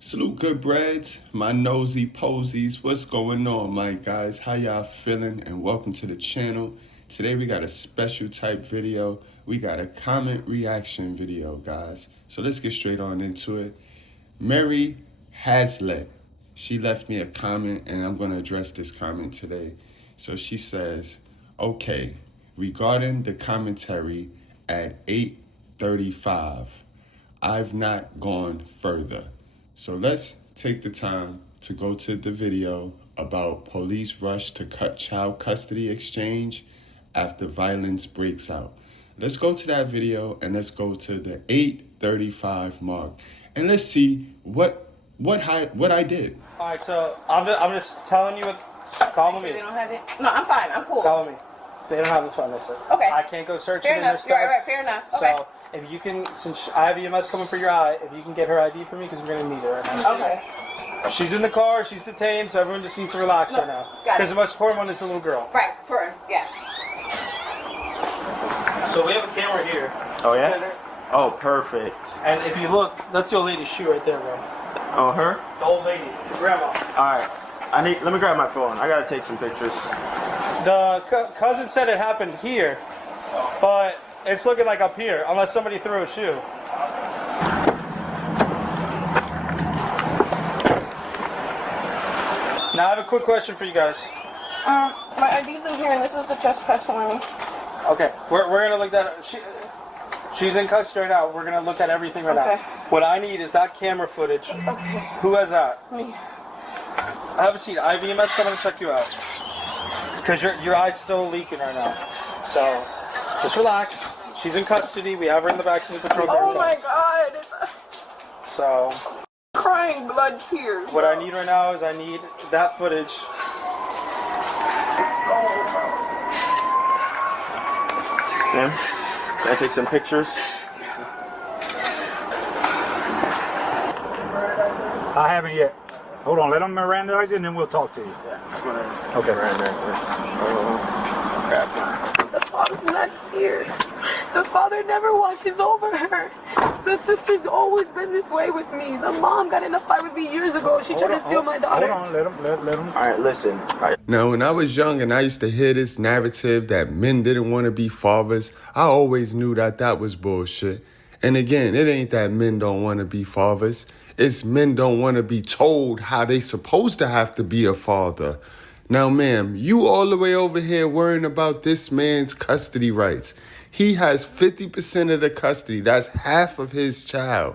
Salute Goodbreads, my nosy posies. What's going on, my guys? How y'all feeling? And welcome to the channel. Today we got a special type video. We got a comment reaction video, guys. So let's get straight on into it. Mary Hazlitt, she left me a comment and I'm going to address this comment today. So she says, okay, regarding the commentary at 8:35, I've not gone further. So let's take the time to go to the video about police rush to cut child custody exchange after violence breaks out. Let's go to that video and let's go to the 8:35 mark and let's see what I did. All right, so I'm just telling you what. Call me. They don't have it. No, I'm fine. I'm cool. Call me. They don't have this one. They said. Okay. I can't go searching Fair in their enough. stuff. Right. Fair enough. Okay. So if you can, since I have EMS coming for your eye, if you can get her ID for me, because we're gonna need her right now. Okay. She's in the car. She's detained, so everyone just needs to relax right now. Because the most important one is the little girl. Right. For yeah. So we have a camera here. Oh yeah. Oh, perfect. And if you look, that's the old lady's shoe right there, bro. Oh, her? The old lady, the grandma. All right. Let me grab my phone. I gotta take some pictures. The cousin said it happened here, but it's looking like up here, unless somebody threw a shoe. Now I have a quick question for you guys. My ID's in here, and this is the trespass form. Okay, we're gonna look that up. She's in custody right now. We're gonna look at everything right now. What I need is that camera footage. Okay. Who has that? Me. Have a seat. I have EMS coming to check you out. Because your eye's still leaking right now. So, just relax. She's in custody. We have her in the vaccine patrol. Oh my God! So, Crying blood tears. what I need right now is I need that footage. Ma'am, can I take some pictures? I haven't yet. Hold on, let them Mirandize you and then we'll talk to you. Yeah. Okay. Crap. The father's not here. The father never watches over her. The sister's always been this way with me. The mom got in a fight with me years ago. She tried to steal my daughter. Hold on, let them. All right, listen. Now, when I was young and I used to hear this narrative that men didn't want to be fathers, I always knew that was bullshit. And again, it ain't that men don't want to be fathers. It's men don't want to be told how they supposed to have to be a father. Now, ma'am, you all the way over here worrying about this man's custody rights. He has 50% of the custody. That's half of his child.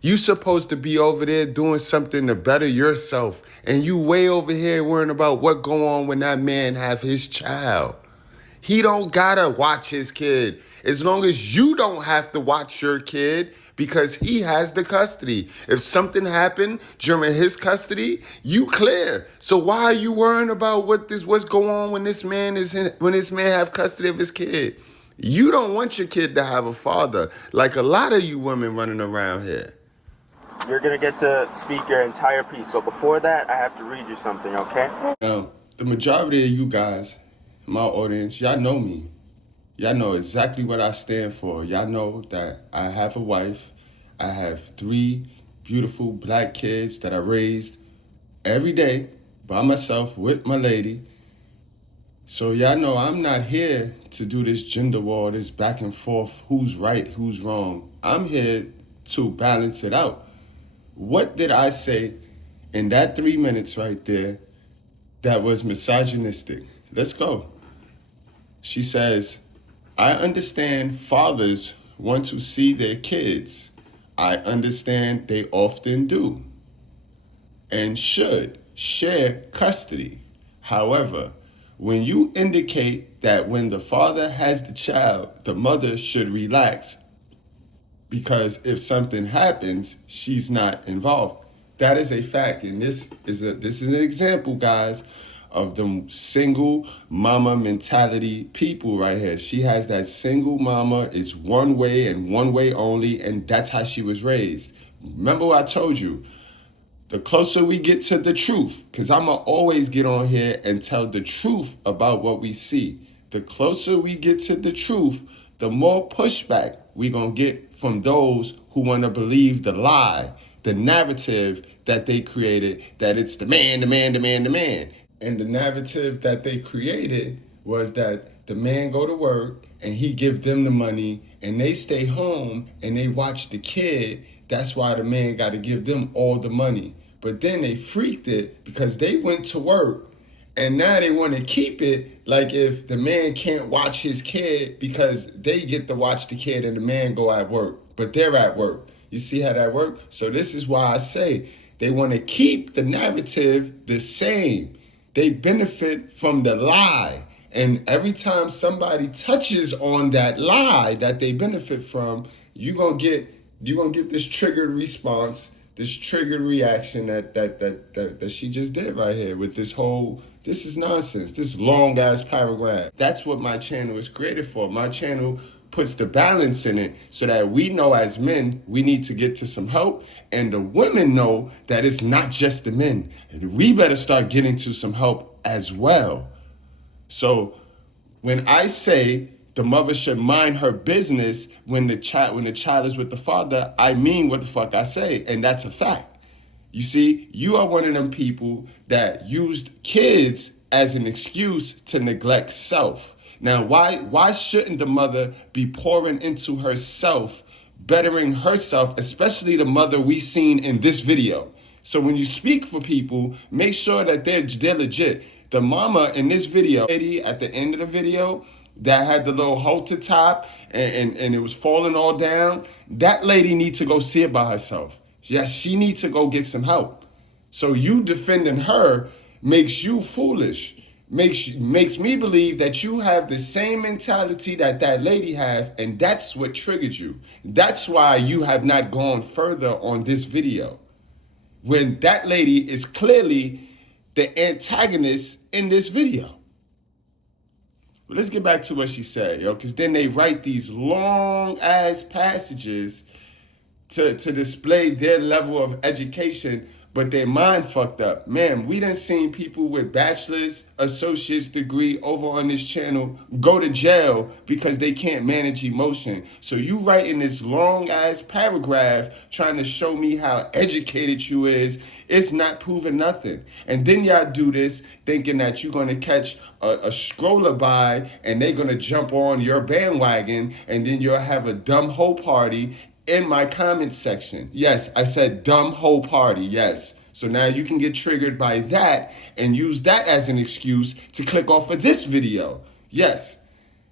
You supposed to be over there doing something to better yourself. And you way over here worrying about what go on when that man have his child. He don't gotta watch his kid. As long as you don't have to watch your kid because he has the custody. If something happened during his custody, you clear. So why are you worrying about what's going on when this man have custody of his kid? You don't want your kid to have a father like a lot of you women running around here. You're gonna get to speak your entire piece, but before that, I have to read you something, okay? Now, the majority of you guys, my audience, y'all know me. Y'all know exactly what I stand for. Y'all know that I have a wife. I have 3 beautiful black kids that I raised every day by myself with my lady. So y'all know I'm not here to do this gender war, this back and forth, who's right, who's wrong. I'm here to balance it out. What did I say in that 3 minutes right there that was misogynistic? Let's go. She says, I understand fathers want to see their kids. I understand they often do and should share custody. However, when you indicate that when the father has the child, the mother should relax because if something happens, she's not involved. That is a fact. And this is an example, guys, of the single mama mentality people right here. She has that single mama. It's one way and one way only, and that's how she was raised. Remember what I told you. The closer we get to the truth, because I'm going to always get on here and tell the truth about what we see. The closer we get to the truth, the more pushback we're going to get from those who want to believe the lie the narrative that they created, that it's the man, the man, the man, the man. And the narrative that they created was that the man go to work and he give them the money and they stay home and they watch the kid. That's why the man got to give them all the money. But then they freaked it because they went to work and now they want to keep it like if the man can't watch his kid because they get to watch the kid and the man go at work, but they're at work. You see how that works? So this is why I say they want to keep the narrative the same. They benefit from the lie. And every time somebody touches on that lie that they benefit from, you're gonna get this triggered response, this triggered reaction that she just did right here with this whole, this is nonsense, this long ass paragraph. That's what my channel is created for. My channel puts the balance in it so that we know as men we need to get to some help, and the women know that it's not just the men. We better start getting to some help as well. So when I say the mother should mind her business when the child is with the father, I mean what the fuck I say, and that's a fact. You see, you are one of them people that used kids as an excuse to neglect self. Now, why shouldn't the mother be pouring into herself, bettering herself, especially the mother we seen in this video? So when you speak for people, make sure that they're legit. The mama in this video, lady at the end of the video that had the little halter top and it was falling all down, that lady needs to go see it by herself. Yes, she needs to go get some help. So you defending her makes you foolish. Makes me believe that you have the same mentality that that lady have, and that's what triggered you. That's why you have not gone further on this video, when that lady is clearly the antagonist in this video. But let's get back to what she said, because then they write these long ass passages to display their level of education, but their mind fucked up. Man, we done seen people with bachelor's, associate's degree over on this channel go to jail because they can't manage emotion. So you writing this long ass paragraph trying to show me how educated you is, it's not proving nothing. And then y'all do this thinking that you're gonna catch a scroller by and they're gonna jump on your bandwagon, and then you'll have a dumb hoe party in my comment section. Yes, I said dumb hoe party, yes. So now you can get triggered by that and use that as an excuse to click off of this video. Yes,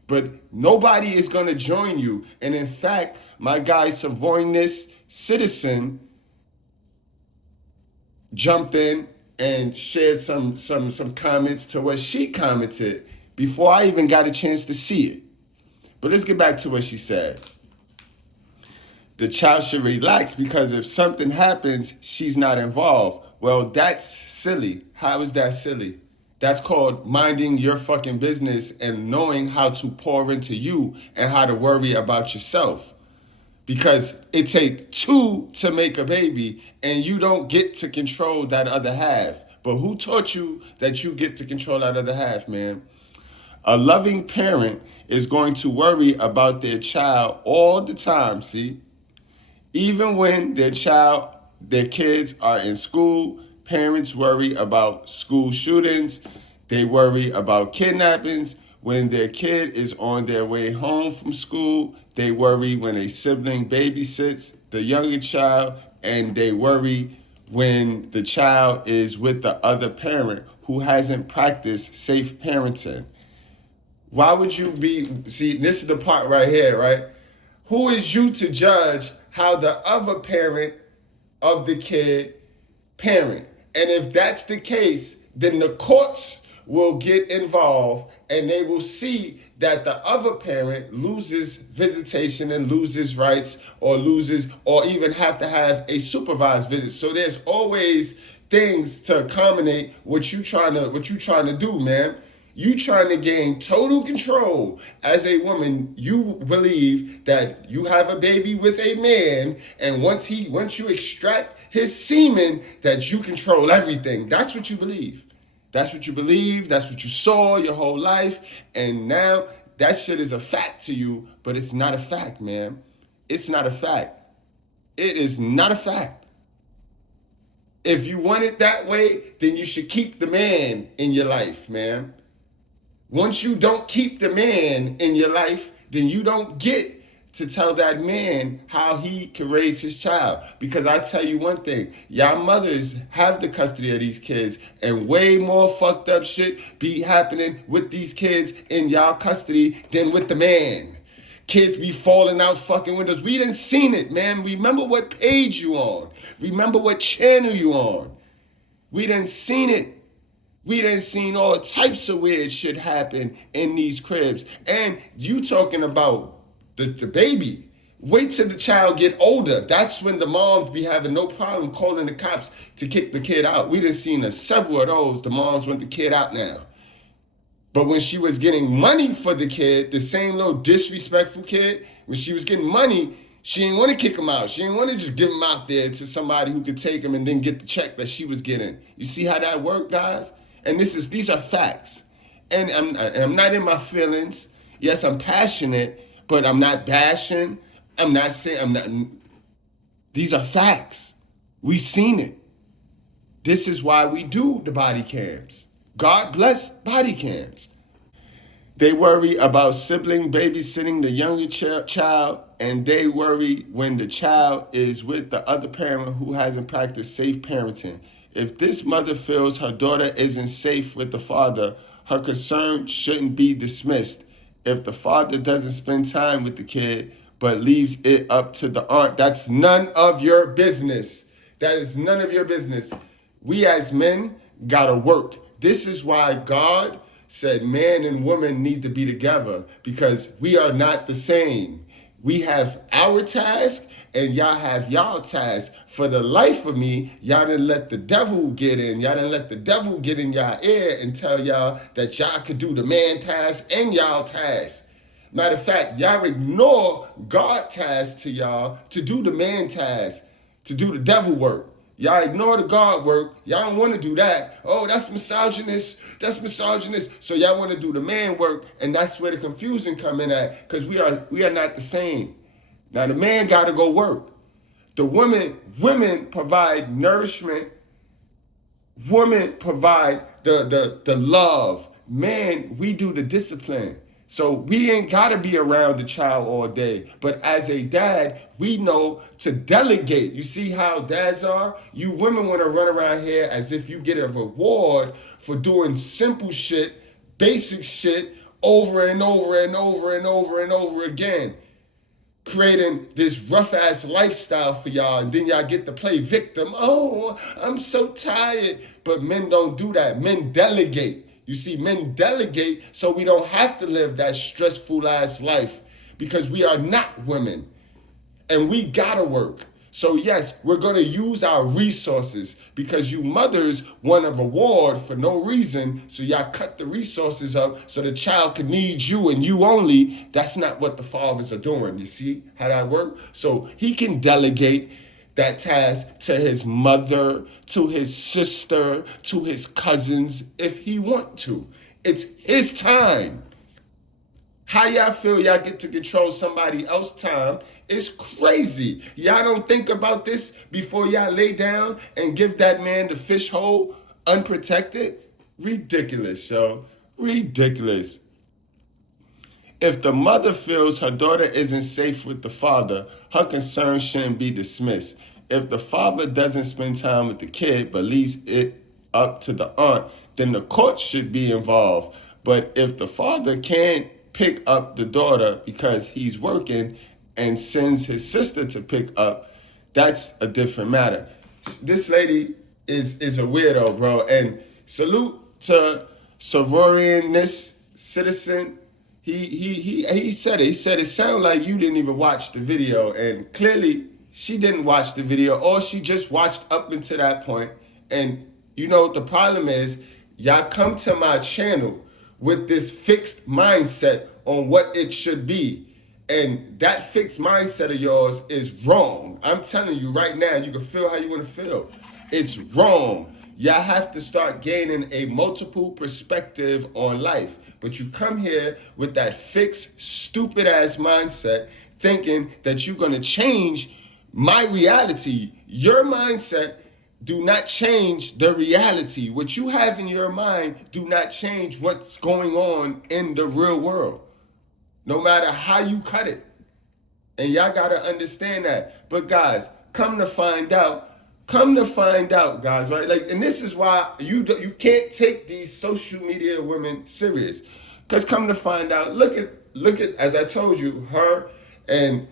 but nobody is going to join you. And in fact, my guy Savoyness Citizen jumped in and shared some comments to what she commented before I even got a chance to see it. But let's get back to what she said. The child should relax because if something happens, she's not involved. Well, that's silly. How is that silly? That's called minding your fucking business and knowing how to pour into you and how to worry about yourself. Because it takes two to make a baby and you don't get to control that other half. But who taught you that you get to control that other half, man? A loving parent is going to worry about their child all the time, see? Even when their kids are in school, parents worry about school shootings. They worry about kidnappings. When their kid is on their way home from school, they worry when a sibling babysits the younger child, and they worry when the child is with the other parent who hasn't practiced safe parenting. Why would you see, this is the part right here, right? Who is you to judge how the other parent of the kid parent? And if that's the case, then the courts will get involved and they will see that the other parent loses visitation and loses rights or even have to have a supervised visit. So there's always things to accommodate what you trying to do, man. You trying to gain total control as a woman. You believe that you have a baby with a man, and once you extract his semen, that you control everything. That's what you believe. That's what you believe. That's what you saw your whole life, and now that shit is a fact to you, but it's not a fact, man. It's not a fact. It is not a fact. If you want it that way, then you should keep the man in your life, man. Once you don't keep the man in your life, then you don't get to tell that man how he can raise his child. Because I tell you one thing, y'all mothers have the custody of these kids, and way more fucked up shit be happening with these kids in y'all custody than with the man. Kids be falling out fucking windows. We done seen it, man. Remember what page you on. Remember what channel you on. We done seen it. We done seen all types of weird shit happen in these cribs. And you talking about the baby. Wait till the child get older. That's when the moms be having no problem calling the cops to kick the kid out. We done seen several of those. The moms want the kid out now. But when she was getting money for the kid, the same little disrespectful kid, when she was getting money, she didn't want to kick him out. She didn't want to just give him out there to somebody who could take him and then get the check that she was getting. You see how that worked, guys? And these are facts. And I'm not in my feelings. Yes, I'm passionate, but I'm not bashing. I'm not saying these are facts. We've seen it. This is why we do the body cams. God bless body cams. They worry about sibling babysitting the younger child, and they worry when the child is with the other parent who hasn't practiced safe parenting. If this mother feels her daughter isn't safe with the father, her concern shouldn't be dismissed. If the father doesn't spend time with the kid but leaves it up to the aunt, that's none of your business. That is none of your business. We as men gotta work. This is why God said man and woman need to be together, because we are not the same. We have our task and y'all have y'all task. For the life of me, y'all didn't let the devil get in. Y'all didn't let the devil get in y'all ear and tell y'all that y'all could do the man task and y'all task. Matter of fact, y'all ignore God task to y'all to do the man task, to do the devil work. Y'all ignore the God work. Y'all don't want to do that. Oh, that's misogynist. That's misogynist. So y'all want to do the man work, and that's where the confusion come in at, because we are not the same. Now the man got to go work. The women provide nourishment. Women provide the love. Man, we do the discipline. So we ain't got to be around the child all day. But as a dad, we know to delegate. You see how dads are? You women want to run around here as if you get a reward for doing simple shit, basic shit, over and over and over and over and over again. Creating this rough-ass lifestyle for y'all, and then y'all get to play victim. Oh, I'm so tired. But men don't do that. Men delegate. You see, men delegate so we don't have to live that stressful ass life, because we are not women and we gotta work. So yes, we're gonna use our resources, because you mothers want a reward for no reason. So y'all cut the resources up so the child can need you and you only. That's not what the fathers are doing. You see how that works? So he can delegate that task to his mother, to his sister, to his cousins if he want to. It's his time. How y'all feel y'all get to control somebody else's time is crazy. Y'all don't think about this before y'all lay down and give that man the fish hole unprotected? Ridiculous, yo. Ridiculous. If the mother feels her daughter isn't safe with the father, her concern shouldn't be dismissed. If the father doesn't spend time with the kid but leaves it up to the aunt, then the court should be involved. But if the father can't pick up the daughter because he's working and sends his sister to pick up, that's a different matter. This lady is a weirdo, bro. And salute to Sororian citizen. He said it. He said it sounded like you didn't even watch the video, and clearly she didn't watch the video, or she just watched up until that point. And you know the problem is, y'all come to my channel with this fixed mindset on what it should be, and that fixed mindset of yours is wrong. I'm telling you right now, you can feel how you want to feel. It's wrong. Y'all have to start gaining a multiple perspective on life. But you come here with that fixed, stupid-ass mindset, thinking that you're going to change my reality. Your mindset do not change the reality. What you have in your mind do not change what's going on in the real world, no matter how you cut it. And y'all got to understand that. But guys, come to find out, guys, right? Like, and this is why you can't take these social media women serious. Because come to find out, look at, as I told you, her and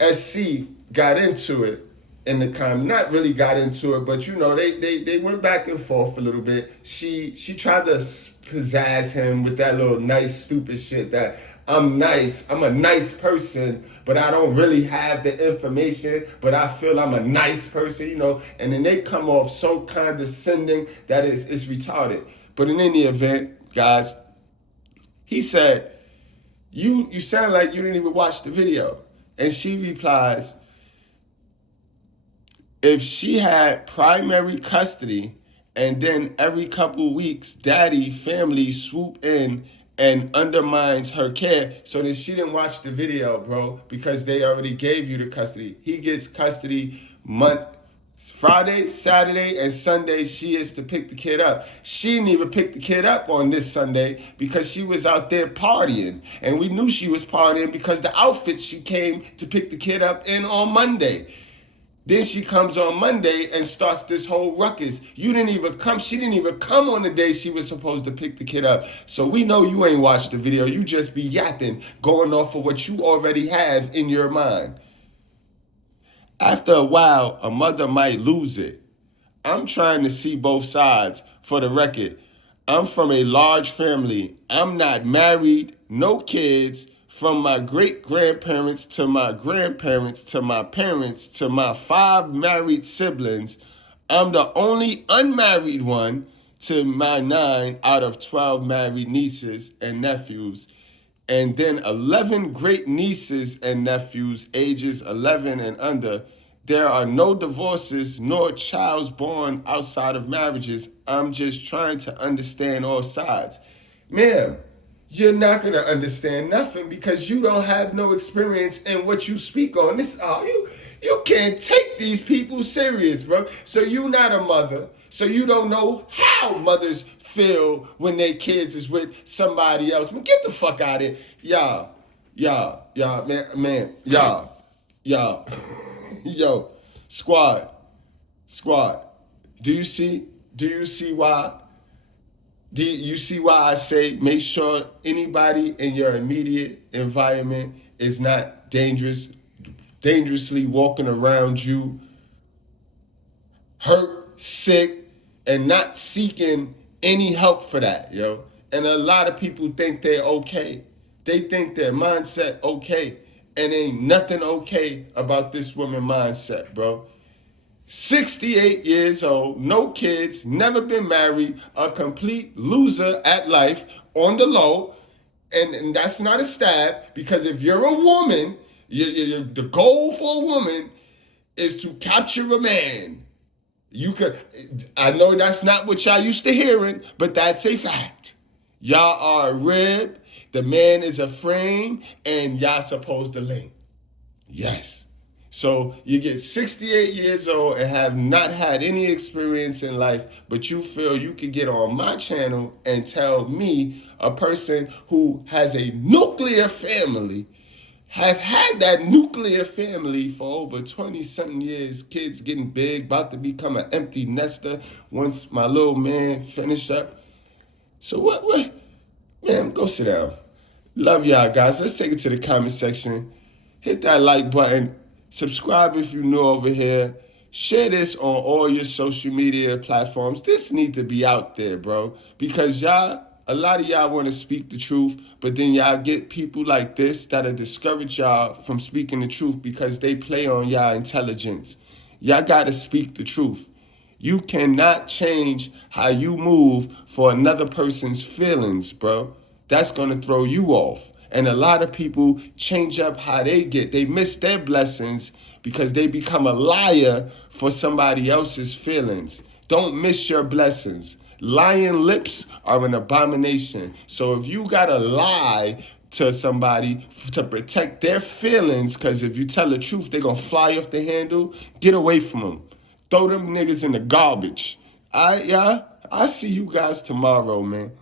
SC got into it in the comment. Not really got into it, but you know, they went back and forth a little bit. She tried to pizzazz him with that little nice, stupid shit that I'm nice. I'm a nice person, but I don't really have the information, but I feel I'm a nice person, you know, and then they come off so condescending that it's retarded. But in any event, guys, he said, you sound like you didn't even watch the video. And she replies, if she had primary custody and then every couple weeks, daddy, family swoop in and undermines her care, so that she didn't watch the video, bro, because they already gave you the custody. He gets custody Friday, Saturday, and Sunday. She is to pick the kid up. She didn't even pick the kid up on this Sunday because she was out there partying. And we knew she was partying because the outfit she came to pick the kid up in on Monday. Then she comes on Monday and starts this whole ruckus. You didn't even come. She didn't even come on the day she was supposed to pick the kid up. So we know you ain't watched the video. You just be yapping, going off of what you already have in your mind. After a while, a mother might lose it. I'm trying to see both sides. For the record, I'm from a large family. I'm not married, no kids. From my great-grandparents to my grandparents to my parents to my 5 married siblings, I'm the only unmarried one to my 9 out of 12 married nieces and nephews, and then 11 great nieces and nephews ages 11 and under. There are no divorces nor childs born outside of marriages. I'm just trying to understand all sides. Ma'am, you're not going to understand nothing because you don't have no experience in what you speak on. You can't take these people serious, bro. So you're not a mother. So you don't know how mothers feel when their kids is with somebody else. But get the fuck out of here. Y'all, man, y'all. Yo, squad. Do you see why? Do you see why I say make sure anybody in your immediate environment is not dangerously walking around you, hurt, sick, and not seeking any help for that, yo? And a lot of people think they're okay. They think their mindset okay, and ain't nothing okay about this woman mindset, bro. 68 years old, no kids, never been married, a complete loser at life, on the low, and that's not a stab, because if you're a woman, the goal for a woman is to capture a man. I know that's not what y'all used to hearing, but that's a fact. Y'all are a rib, the man is a frame, and y'all supposed to link. Yes. So you get 68 years old and have not had any experience in life, but you feel you could get on my channel and tell me, a person who has a nuclear family, have had that nuclear family for over 20-something years, kids getting big, about to become an empty nester once my little man finished up. So what? Man, go sit down. Love y'all, guys. Let's take it to the comment section. Hit that like button. Subscribe if you're new over here. Share this on all your social media platforms. This need to be out there, bro. Because a lot of y'all want to speak the truth, but then y'all get people like this that'll discourage y'all from speaking the truth because they play on y'all intelligence. Y'all got to speak the truth. You cannot change how you move for another person's feelings, bro. That's going to throw you off. And a lot of people change up how they miss their blessings because they become a liar for somebody else's feelings. Don't miss your blessings. Lying lips are an abomination. So if you got to lie to somebody to protect their feelings, because if you tell the truth, they're going to fly off the handle, get away from them. Throw them niggas in the garbage. I see you guys tomorrow, man.